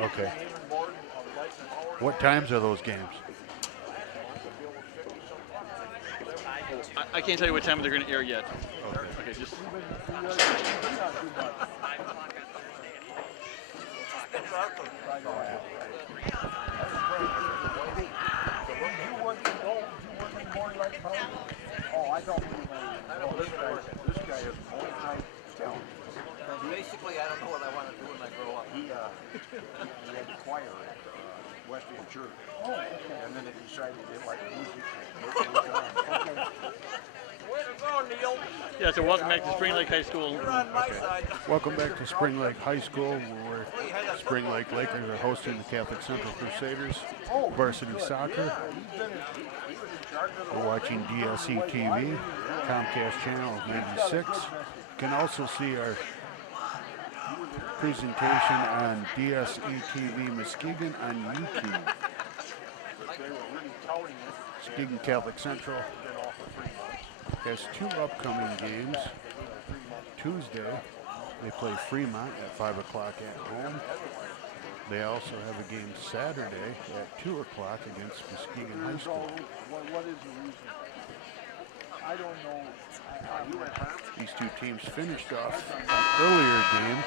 Okay. What times are those games? I can't tell you what time they're going to air yet. Okay. Okay, just. Basically, I don't know what I want to do when I grow up. He had the choir at Wesleyan Church. Oh, okay. And then he decided he didn't like music. Way to go, Neil. Yeah, so welcome back to Spring Lake High School. You're on my side. Welcome back to Spring Lake High School, where Spring Lake Lakers are hosting the Catholic Central Crusaders varsity soccer. We're watching dseTV, Comcast channel 96. You can also see our presentation on dsetvmuskegon on YouTube. Muskegon Catholic Central has two upcoming games. Tuesday, they play Fremont at 5 o'clock at home. They also have a game Saturday at 2 o'clock against Muskegon High School. What is the reason? I don't know. These two teams finished off an earlier game.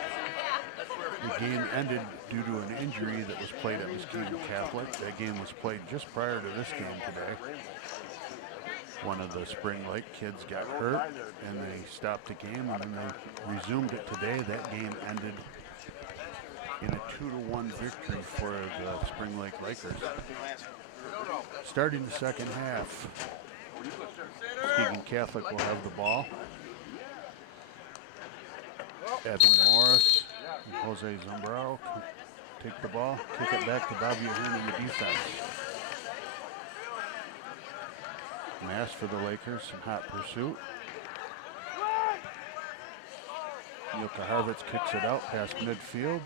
The game ended due to an injury that was played at Muskegon Catholic. That game was played just prior to this game today. One of the Spring Lake kids got hurt, and they stopped the game, and then they resumed it today. That game ended in a 2-1 victory for the Spring Lake Lakers. Starting the second half, Muskegon Catholic will have the ball. Evan Morris and Jose Zambrano take the ball, kick it back to Bobby Ahern in the defense. Mass for the Lakers in hot pursuit. Milka Harvitz kicks it out past midfield.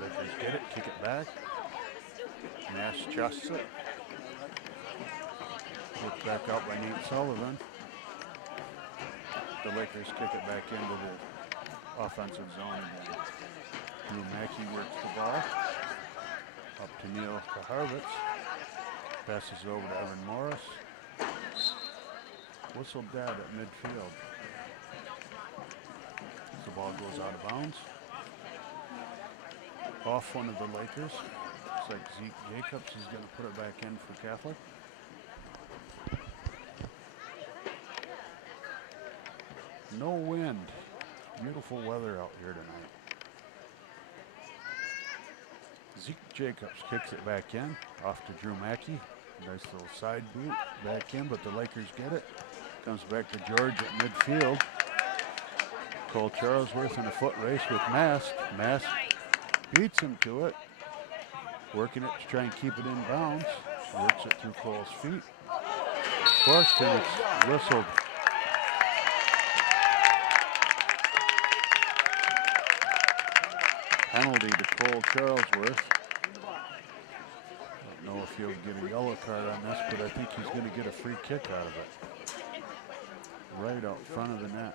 Lakers get it, kick it back. Mass justs it. Looked back out by Nate Sullivan. The Lakers kick it back into the offensive zone again. Drew Mackey works the ball. Up to Neil Kaharvitz. Passes over to Evan Morris. Whistled dead at midfield. The ball goes out of bounds. Off one of the Lakers. Looks like Zeke Jacobs is going to put it back in for Catholic. No wind. Beautiful weather out here tonight. Zeke Jacobs kicks it back in, off to Drew Mackey. Nice little side boot back in, but the Lakers get it. Comes back to George at midfield. Cole Charlesworth in a foot race with Mask. Mask beats him to it. Working it to try and keep it in bounds. Works it through Cole's feet. Pushed and it's whistled. Penalty to Cole Charlesworth. Don't know if he'll get a yellow card on this, but I think he's going to get a free kick out of it. Right out front of the net.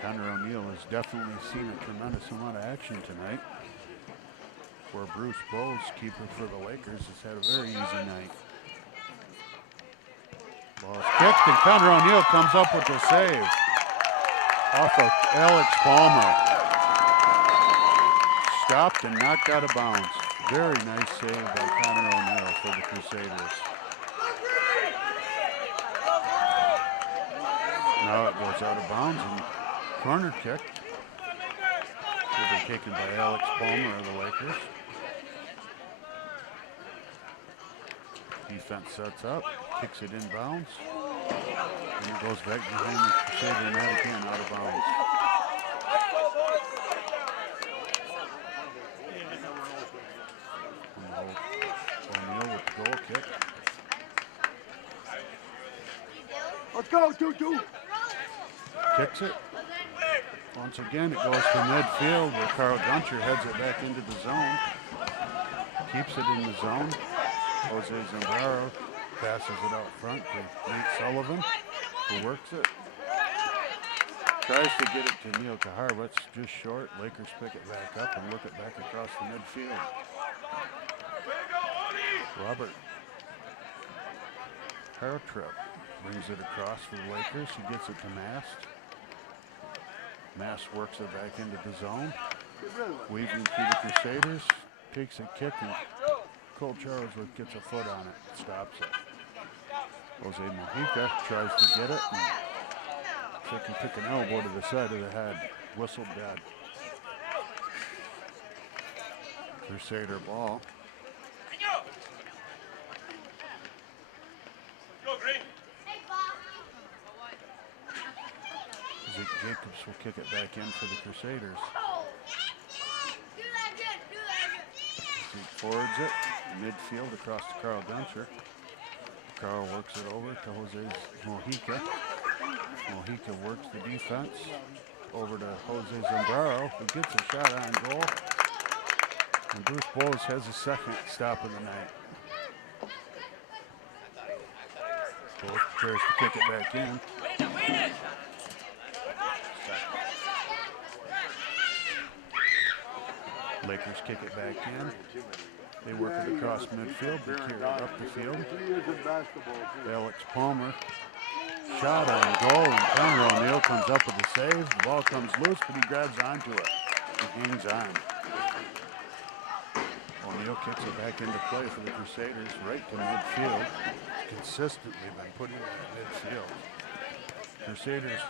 Connor O'Neill has definitely seen a tremendous amount of action tonight. Where Bruce Bowes, keeper for the Lakers, has had a very easy night. Ball is kicked, and Connor O'Neill comes up with the save off of Alex Palmer. Stopped and knocked out of bounds. Very nice save by Connor O'Neill for the Crusaders. Now it goes out of bounds and corner kick. Will be taken by Alex Palmer of the Lakers. Defense sets up, kicks it inbounds, and it goes back behind the Crusader net again, out of bounds. O'Neill with the goal kick. Let's go, 2-2. Kicks it. Once again, it goes to midfield where Carl Guncher heads it back into the zone. Keeps it in the zone. Jose Zambrano passes it out front to Nate Sullivan, who works it. Tries to get it to Neil Kaharwitz, just short. Lakers pick it back up and work it back across the midfield. Robert Hartrip brings it across for the Lakers. He gets it to Mast. Mast works it back into the zone. Weaving through the Crusaders. Takes a kick and Cole Charlesworth gets a foot on it. Stops it. Jose Mojica tries to get it. And took an elbow to the side of the head. Whistled dead. Crusader ball. Zeke Jacobs will kick it back in for the Crusaders. Zeke forwards it, midfield across to Carl Guncher. Carl works it over to Jose Mojica. Mojica works the defense over to Jose Zambrano, who gets a shot on goal. And Bruce Bowles has a second stop of the night. Bowles prepares to kick it back in. Lakers kick it back in. They work it across midfield. They carry it up the field. Alex Palmer. Shot on goal, and Conor O'Neill comes up with the save. The ball comes loose, but he grabs onto it. He hangs on. O'Neill kicks it back into play for the Crusaders, right to midfield. Consistently been putting it in midfield. Crusaders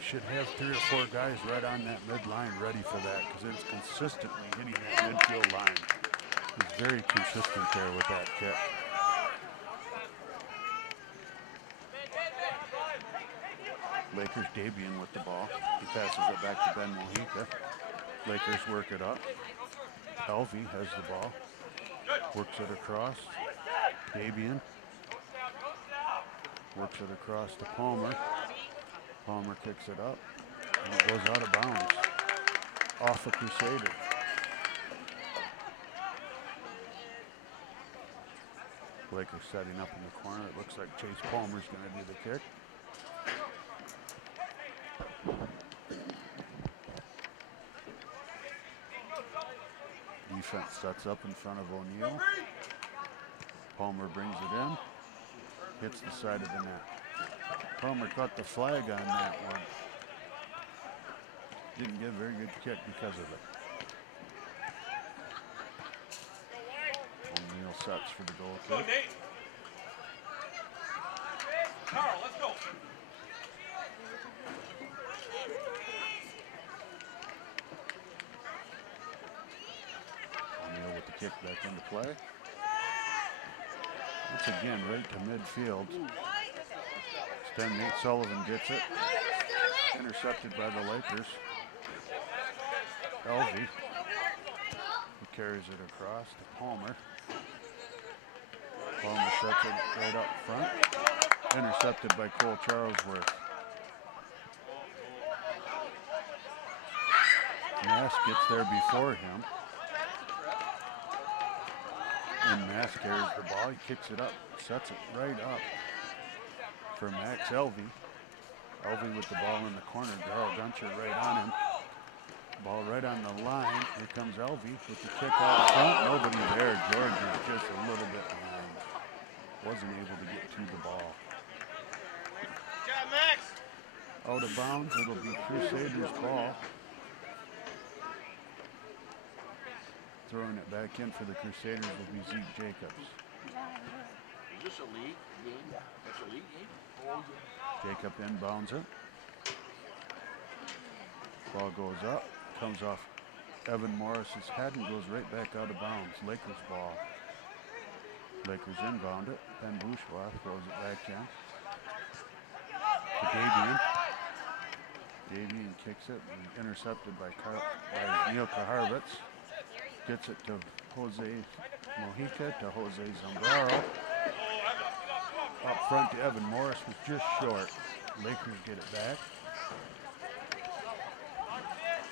should have 3 or 4 guys right on that midline ready for that, because it's consistently hitting that midfield line. He's very consistent there with that kick. Lakers Dabian with the ball. He passes it back to Ben Mojica. Lakers work it up. Helvey has the ball. Works it across. Dabian. Works it across to Palmer. Palmer kicks it up. And it goes out of bounds. Off the Crusader. Lakers setting up in the corner. It looks like Chase Palmer's going to do the kick. Defense sets up in front of O'Neill. Palmer brings it in. Hits the side of the net. Palmer caught the flag on that one. Didn't get a very good kick because of it. O'Neill sets for the goal kick. Go, Nate. Carl, let's go. O'Neill with the kick back into play. Once again, right to midfield. Then Nate Sullivan gets it. Intercepted by the Lakers. Elvey, who carries it across to Palmer. Palmer sets it right up front. Intercepted by Cole Charlesworth. Mass gets there before him. And Mass carries the ball. He kicks it up, sets it right up for Max Elvey. Elvey with the ball in the corner. Darrell Guncher right on him. Ball right on the line. Here comes Elvey with the kick out front. Nobody there. George is just a little bit behind. Wasn't able to get to the ball. Out of bounds. It'll be Crusaders' ball. Throwing it back in for the Crusaders will be Zeke Jacobs. Is this a league game? That's a league game? Oh, yeah. Jacob inbounds it. Ball goes up, comes off Evan Morris's head and goes right back out of bounds. Lakers ball. Lakers inbound it. Ben Bourgeois throws it back in. To Davian. Davian kicks it and intercepted by Neil Kaharwitz. Gets it to Jose Mojica, to Jose Zambrano. Up front to Evan Morris was just short. Lakers get it back.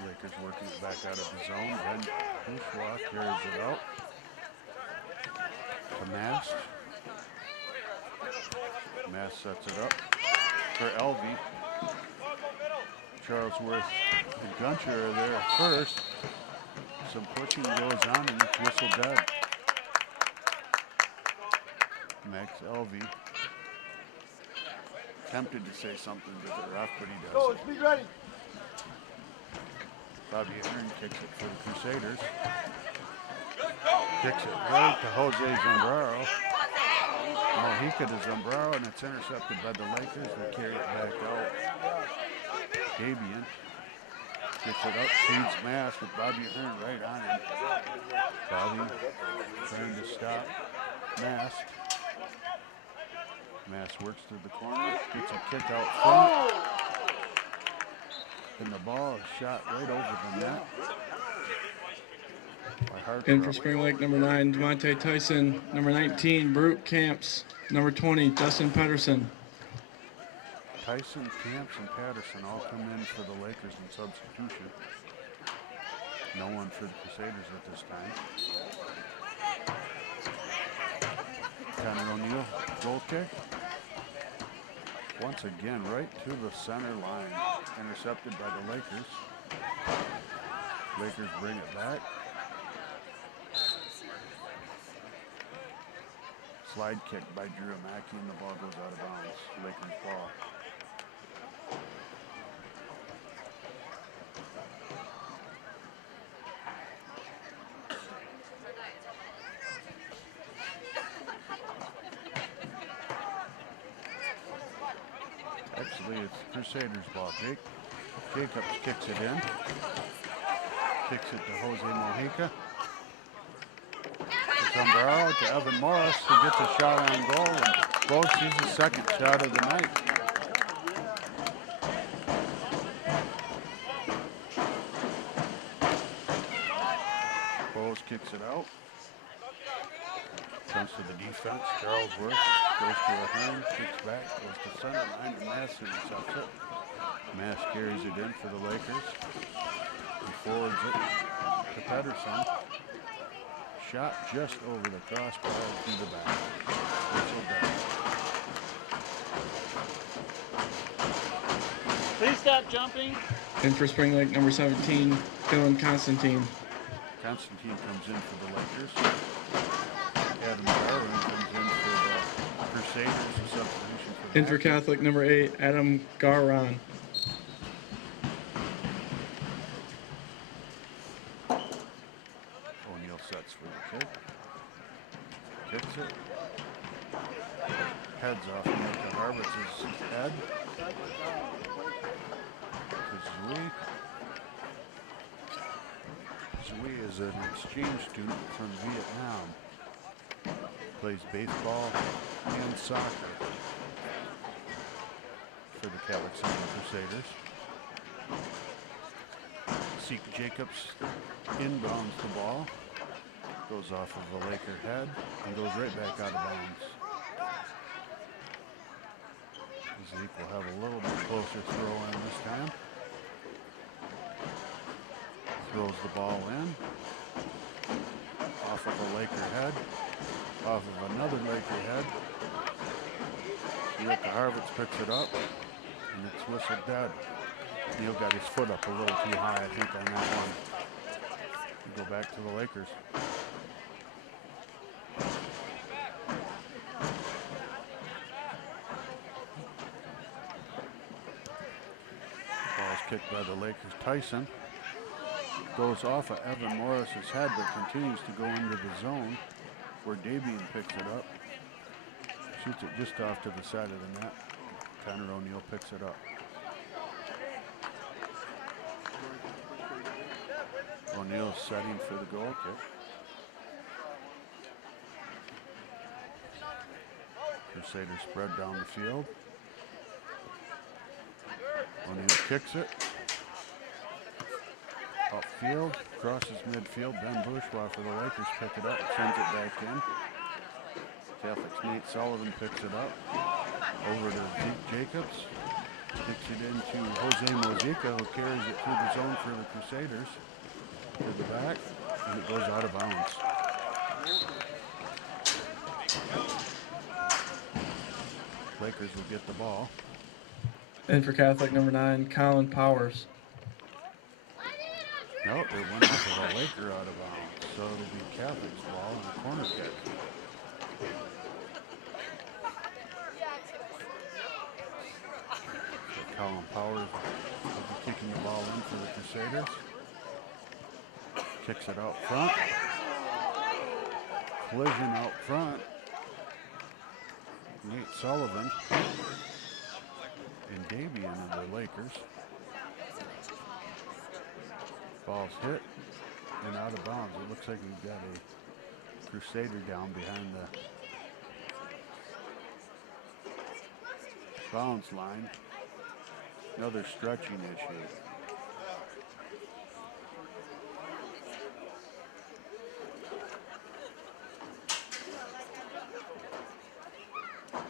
Lakers working it back out of the zone. Ben Bourgeois carries it out. Mass. Mass sets it up for Elvie. Charlesworth and Gunter are there first. Some pushing goes on and it's whistle dead. Max Elvie tempted to say something to the ref, but he doesn't. Speed ready. Bobby Ahern kicks it for the Crusaders. Kicks it right to Jose Zambraro. Mojica to Zambraro, and it's intercepted by the Lakers. They carry it back out. Davian gets it up, feeds Mass with Bobby Ahern right on him. Bobby trying to stop Mass. Mass works through the corner, gets a kick out front. And the ball is shot right over the net. In for Spring Lake, number 9, Demonte Tyson. Number 19, Brute Camps. Number 20, Justin Pedersen. Tyson, Camps, and Patterson all come in for the Lakers in substitution. No one for the Crusaders at this time. Connor O'Neill, goal kick. Once again, right to the center line. Intercepted by the Lakers. Lakers bring it back. Slide kick by Drew Mackey, and the ball goes out of bounds. Lakers ball. Actually, it's Crusaders ball. Jacobs kicks it in. Kicks it to Jose Mojica. Zambraro to Evan Morris, who gets a shot on goal and boasts his second shot of the night. Bowes kicks it out. Comes to the defense. Charlesworth goes to Ahern, kicks back, goes to center line, and Mass intercepts it. Mass carries it in for the Lakers. He forwards it to Pedersen. Shot just over the crossbar through the back. Whistle down. Please stop jumping. In for Spring Lake, number 17, Dylan Constantine. Constantine comes in for the Lakers. Adam Garland comes in for the Crusaders. A substitution for In for Catholic, number 8, Adam Garon. O'Neill sets for the kick. Kicks it. Heads off Micah Harvitz's head. To Zui. Zui is an exchange student from Vietnam. Plays baseball and soccer for the Catholic Center Crusaders. Zeke Jacobs inbounds the ball. Goes off of the Laker head and goes right back out of bounds. Zeke will have a little bit closer throw in this time. Throws the ball in. Off of a Laker head. Off of another Laker head. Eureka Harvitz picks it up and it's whistled dead. Neal got his foot up a little too high, I think, on that one. We go back to the Lakers. Ball's kicked by the Lakers. Tyson goes off of Evan Morris's head, but continues to go into the zone where Davian picks it up. Shoots it just off to the side of the net. Connor O'Neill picks it up. O'Neill setting for the goal kick. Crusaders spread down the field. O'Neill kicks it. Upfield, crosses midfield. Ben Bourgeois for the Lakers pick it up, sends it back in. Catholic's Nate Sullivan picks it up. Over to Zeke Jacobs. Kicks it into Jose Mojica, who carries it through the zone for the Crusaders. To the back, and it goes out of bounds. Lakers will get the ball. In for Catholic, number 9, Colin Powers. No, it went off of a Laker out of bounds, so it'll be Catholic's ball and a corner kick. So Colin Powers will be kicking the ball in for the Crusaders. Kicks it out front. Collision out front. Nate Sullivan and Davian of the Lakers. Ball's hit and out of bounds. It looks like we've got a Crusader down behind the bounds line. Another stretching issue.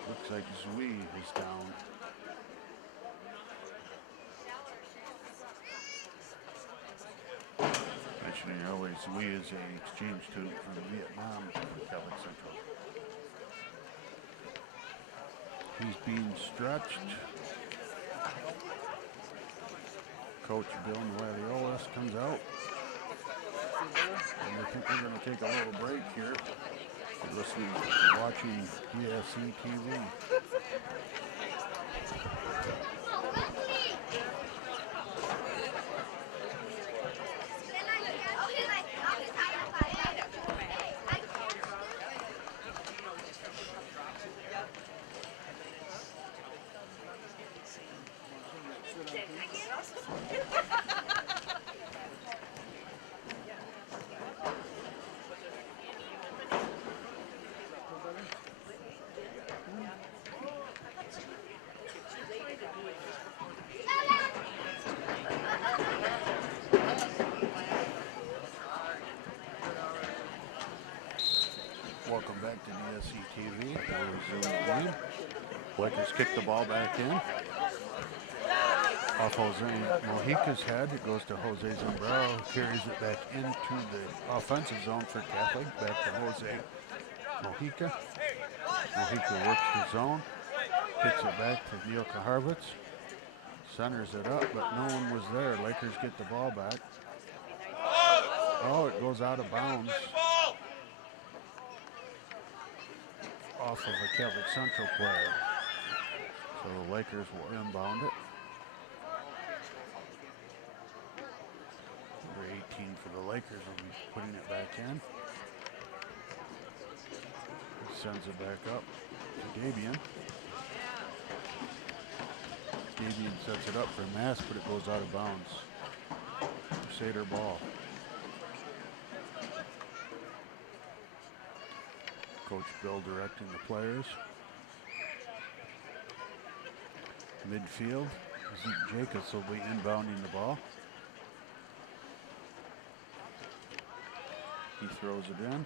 Looks like Zui is down. Mentioning earlier, Zui is an exchange student from Vietnam for Catholic Central. He's being stretched. Coach Bill Noaliolis comes out. And I think we're going to take a little break here. You're listening, watching DSE TV. Welcome back to DSE TV. We're Zoom game. Lakers kick the ball back in. Off Jose Mojica's head. It goes to Jose Zambrano. Carries it back into the offensive zone for Catholic. Back to Jose Mojica. Mojica works the zone. Kicks it back to Neil Kaharvitz. Centers it up, but no one was there. Lakers get the ball back. Oh, it goes out of bounds. Off of a Catholic Central player. So the Lakers will inbound it. Number 18 for the Lakers will be putting it back in. He sends it back up to Davian. Davian sets it up for Mass, but it goes out of bounds. Crusader ball. Coach Bill directing the players. Midfield, Zeke Jacobs will be inbounding the ball. He throws it in.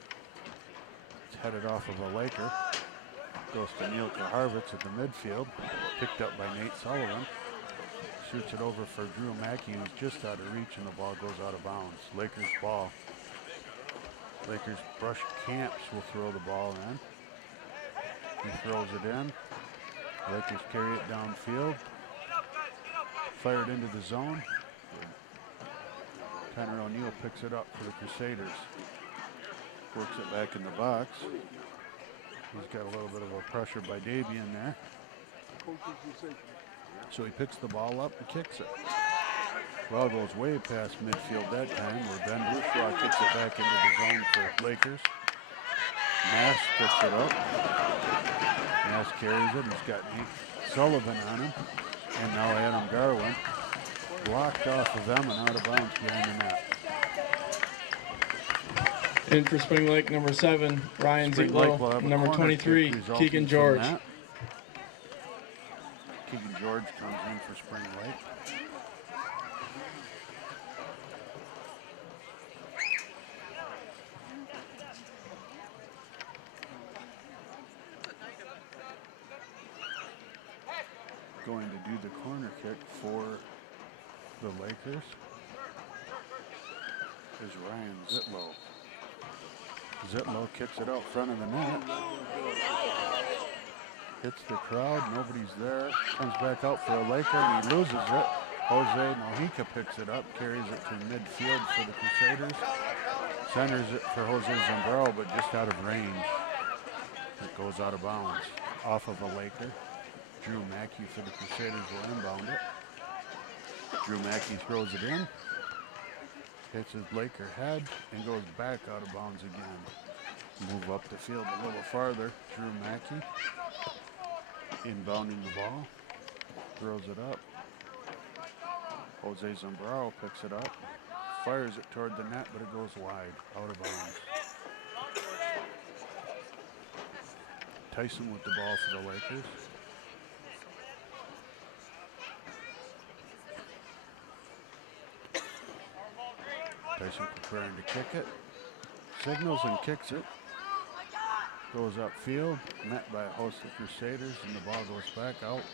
It's headed off of a Laker. Goes to Neil Kaharvitz at the midfield. Picked up by Nate Sullivan. Shoots it over for Drew Mackey, who's just out of reach, and the ball goes out of bounds. Lakers ball. Lakers brush Camps will throw the ball in. He throws it in. Lakers carry it downfield. Fired into the zone. Tanner O'Neill picks it up for the Crusaders. Works it back in the box. He's got a little bit of a pressure by Davian there. So he picks the ball up and kicks it. Ball goes way past midfield that time, where Ben Bourgeois kicks it back into the zone for Lakers. Mass picks it up. Mass carries it. He's got Nate Sullivan on him. And now Adam Garland. Blocked off of them and out of bounds behind the net. In for Spring Lake, number 7, Ryan Spring Lake will Zietlow. have a Number corner 23, kick resulting Keegan from George. that. Keegan George comes in for Spring Lake. Going to do the corner kick for the Lakers is Ryan Zietlow. Zietlow kicks it out front of the net. Hits the crowd, nobody's there. Comes back out for a Laker and he loses it. Jose Mojica picks it up, carries it to midfield for the Crusaders. Centers it for Jose Zambrano, but just out of range. It goes out of bounds. Off of a Laker. Drew Mackey for the Crusaders will inbound it. Drew Mackey throws it in. Hits his Laker head and goes back out of bounds again. Move up the field a little farther. Drew Mackey inbounding the ball. Throws it up. Jose Zambrano picks it up. Fires it toward the net, but it goes wide, out of bounds. Tyson with the ball for the Lakers. Tyson preparing to kick it. Signals and kicks it. Goes upfield, met by a host of Crusaders, and the ball goes back out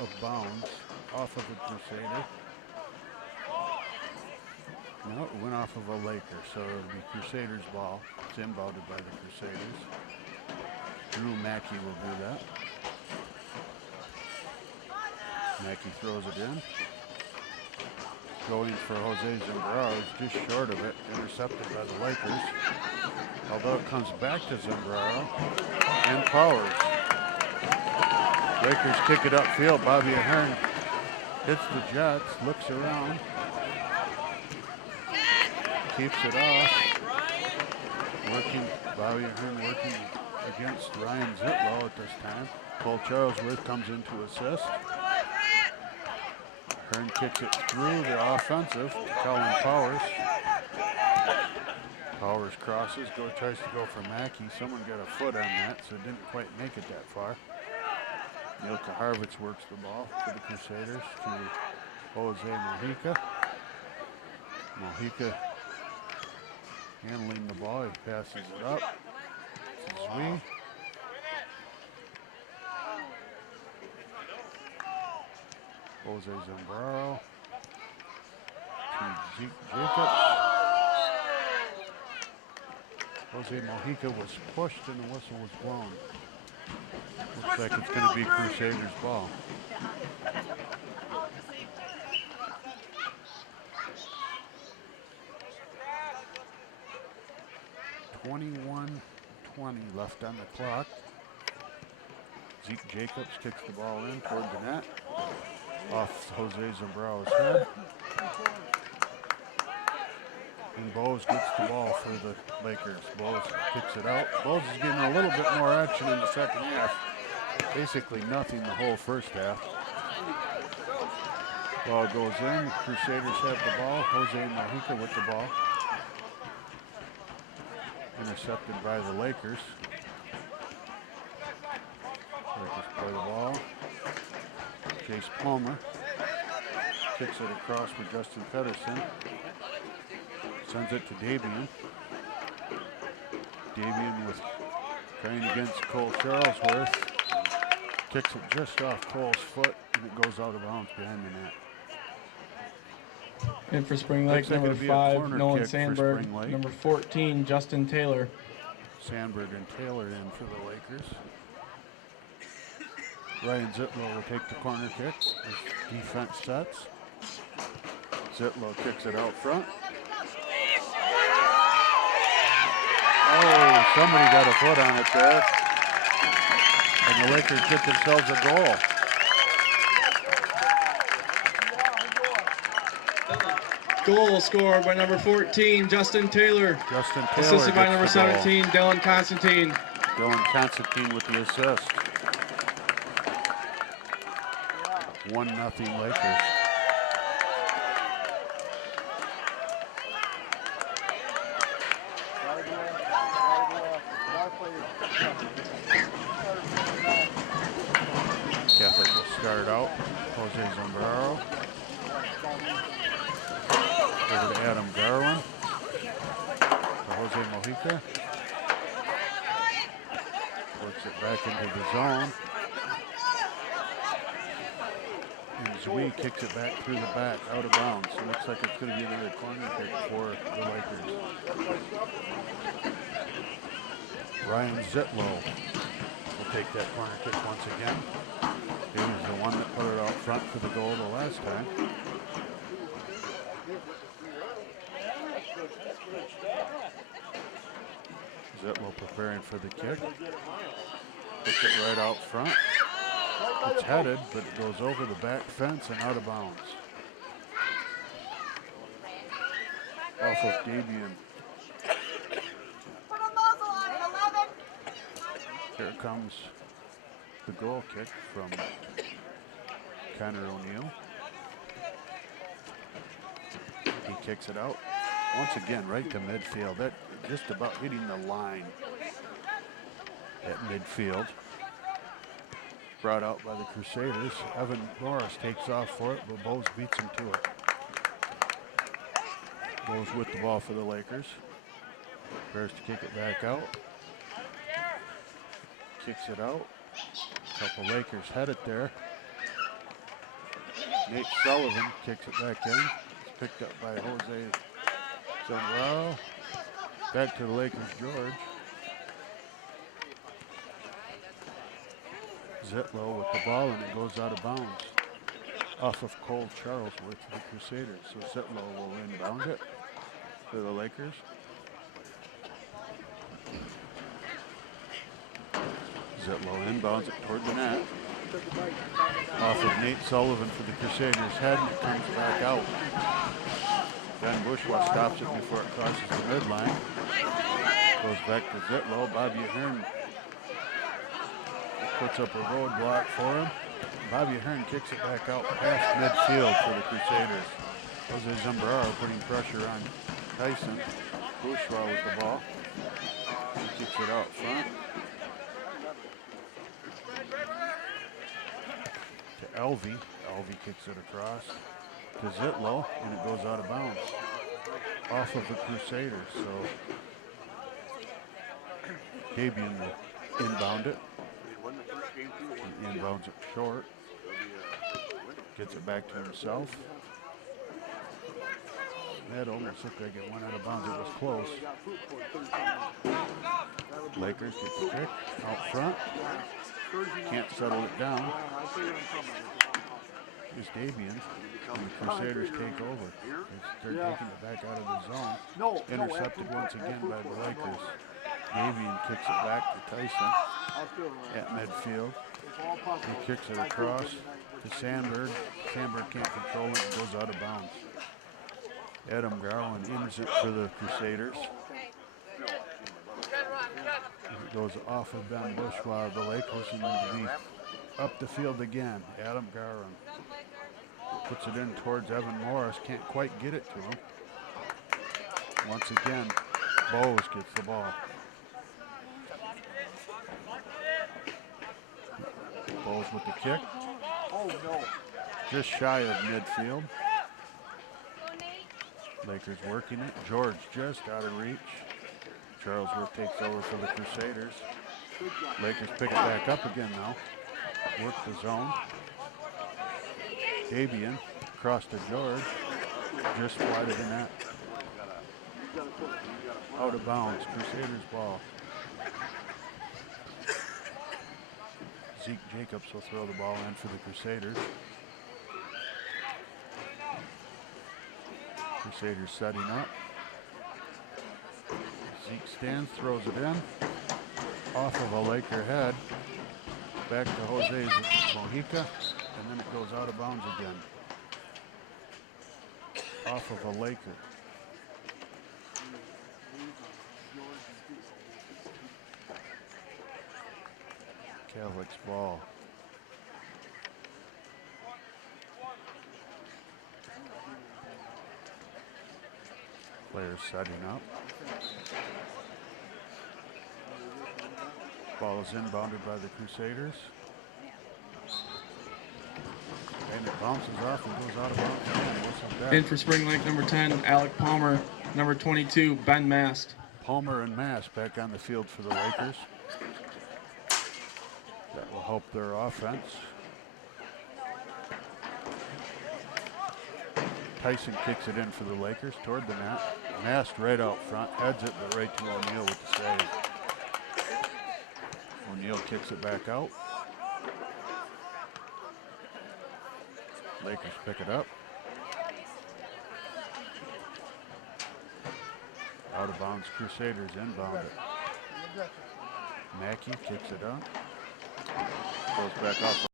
of bounds, off of a Crusader. No, it went off of a Laker, so it'll be Crusaders' ball. It's inbounded by the Crusaders. Drew Mackey will do that. Mackey throws it in. Going for Jose Zambrano, just short of it, intercepted by the Lakers. Although it comes back to Zambrano and Powers. Lakers kick it upfield. Bobby Ahern hits the Jets, looks around, keeps it off. Bobby Ahern working against Ryan Zitlow at this time. Cole Charlesworth comes in to assist. Ahern kicks it through the offensive to Colin Powers. Powers crosses, tries to go for Mackey. Someone got a foot on that, so didn't quite make it that far. Milka Harvitz works the ball for the Crusaders to Jose Mojica. Mojica handling the ball, he passes it up to Zwi. Jose Zambrano to Zeke Jacobs. Jose Mojica was pushed and the whistle was blown. Looks like it's going to be Crusaders' ball. .21:20 left on the clock. Zeke Jacobs kicks the ball in toward the net. Off Jose Zambrano's head. And Bowes gets the ball for the Lakers. Bowes kicks it out. Bowes is getting a little bit more action in the second half. Basically nothing the whole first half. Ball goes in. Crusaders have the ball. Jose Mojica with the ball. Intercepted by the Lakers. Lakers play the ball. Chase Palmer kicks it across with Justin Pedersen. Sends it to Davian. Davian with trying against Cole Charlesworth. Kicks it just off Cole's foot and it goes out of bounds behind the net. In for Spring Lake, Looks like number it'll be a 5, corner Nolan kick for Sandberg. Spring Lake. Number 14, Justin Taylor. Sandberg and Taylor in for the Lakers. Ryan Zitlow will take the corner kick as defense sets. Zitlow kicks it out front. Oh, somebody got a foot on it there. And the Lakers get themselves a goal. Goal scored by number 14, Justin Taylor. Justin Taylor Assisted by gets number the goal. 17, Dylan Constantine. Dylan Constantine with the assist. 1-0 Lakers. Catholic will start out. Jose Zambrano. Over to Adam Garland. To Jose Mojica. Works it back into the zone. And Zwi kicks it back through the back, out of bounds. It looks like it's going to be another corner kick for the Lakers. Ryan Zitlow will take that corner kick once again. He was the one that put it out front for the goal the last time. Zitlow preparing for the kick. Puts it right out front. It's headed, but it goes over the back fence and out of bounds. Off of Davian. Here comes the goal kick from Connor O'Neill. He kicks it out. Once again, right to midfield. That just about hitting the line at midfield. Brought out by the Crusaders. Evan Morris takes off for it, but Bowes beats him to it. Bowes with the ball for the Lakers. Prepares to kick it back out. Kicks it out. Couple Lakers had it there. Nate Sullivan kicks it back in. It's picked up by Jose Zambrano. Back to the Lakers, George. Zitlow with the ball, and it goes out of bounds. Off of Cole Charles with the Crusaders. So Zitlow will inbound it for the Lakers. Zitlow inbounds it toward the net. Off of Nate Sullivan for the Crusaders' head, and it comes back out. Ben Bushwa stops it before it crosses the midline. Goes back to Zitlow. Bobby Ahern puts up a roadblock for him. Bobby Ahern kicks it back out past midfield for the Crusaders. Jose Zambrano putting pressure on Tyson. Bushwa with the ball. He kicks it out front. To Elvey. Elvey kicks it across to Zitlow, and it goes out of bounds. Off of the Crusaders, so Davian will inbound it. He inbounds it short. Gets it back to himself. That almost looked like it went out of bounds. It was close. Lakers get the kick out front. Can't settle it down. Here's Davian. And the Crusaders take over. They're taking it back out of the zone. Intercepted once again by the Lakers. Davian kicks it back to Tyson at midfield. He kicks it across to Sandberg. Sandberg can't control it. It goes out of bounds. Adam Garland ends it for the Crusaders. It goes off of Ben Bushwa, the Lakers, and then to be up the field again. Adam Garland puts it in towards Evan Morris. Can't quite get it to him. Once again, Bowes gets the ball. Bowes with the kick. Just shy of midfield. Lakers working it. George just out of reach. Charlesworth takes over for the Crusaders. Lakers pick it back up again now. Work the zone. Davian across to George. Just wide of the net. Out of bounds. Crusaders ball. Zeke Jacobs will throw the ball in for the Crusaders. Crusaders setting up. Zeke stands, throws it in. Off of a Laker head. Back to Jose Mojica. And then it goes out of bounds again. Off of a Laker. Catholic's ball. Players setting up. Ball is inbounded by the Crusaders. And it bounces off and goes out of bounds again. In for Spring Lake, number 10, Alec Palmer. Number 22, Ben Mast. Palmer and Mast back on the field for the Lakers. That will help their offense. Tyson kicks it in for the Lakers toward the net. Mast right out front, heads it, but right to O'Neill with the save. Neal kicks it back out. Lakers pick it up. Out of bounds, Crusaders inbound it. Mackey kicks it up. Goes back off.